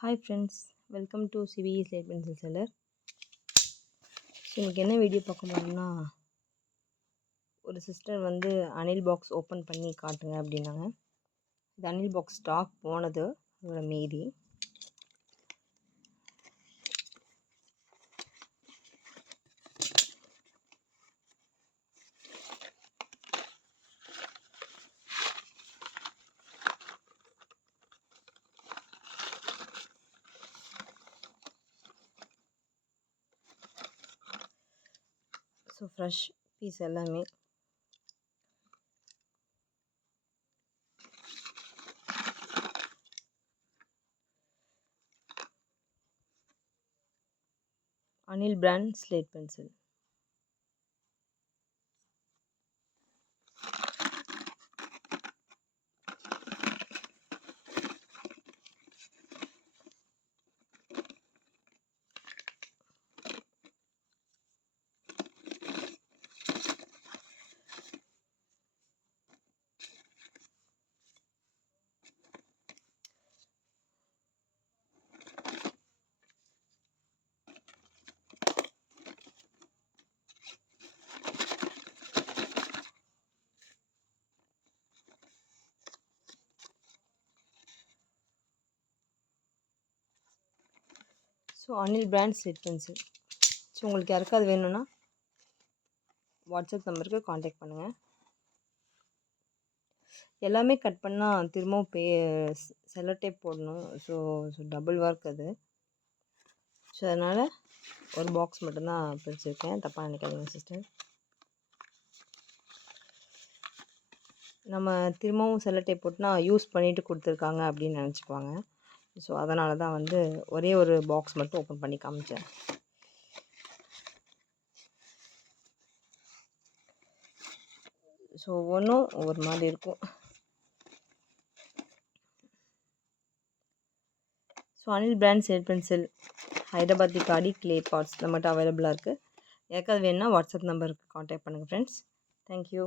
Hi friends, welcome to CBE slate pencil seller. So இன்றைக்கி என்ன video பார்க்க போனோம்னா, ஒரு சிஸ்டர் வந்து அனில் பாக்ஸ் ஓப்பன் பண்ணி காட்டுங்க அப்படின்னாங்க. இது அனில் பாக்ஸ் ஸ்டாக் போனது அதோட மீதி. ஸோ ஃப்ரெஷ் பீஸ் எல்லாமே Anil brand slate pencil. So Anil brand slate pencil. So உங்களுக்கு யாருக்காவது வேணும்னா வாட்ஸ்அப் நம்பருக்கு காண்டாக்ட் பண்ணுங்கள். எல்லாமே கட் பண்ணால் திரும்பவும் செல்லோ டேப் போடணும். ஸோ டபுள் ஒர்க் அது. ஸோ அதனால் ஒரு பாக்ஸ் மட்டும்தான் பிரிச்சுருக்கேன், தப்பாக நினைக்காதீங்க சிஸ்டர். நம்ம திரும்பவும் செல்லோ டேப் போட்டுனா யூஸ் பண்ணிவிட்டு கொடுத்துருக்காங்க அப்படின்னு நினச்சிக்குவாங்க. ஸோ அதனால தான் வந்து ஒரே ஒரு பாக்ஸ் மட்டும் ஓப்பன் பண்ணி காமிச்சேன். ஸோ ஒவ்வொன்றும் ஒவ்வொரு மாதிரி இருக்கும். So Anil brand slate pencil, Hyderabadi காடி, கிளே பாட்ஸ் நம்மகிட்ட அவைலபிளாக இருக்குது. யாருக்காவது வேணுன்னா வாட்ஸ்அப் நம்பருக்கு காண்டாக்ட் பண்ணுங்கள் ஃப்ரெண்ட்ஸ். தேங்க்யூ.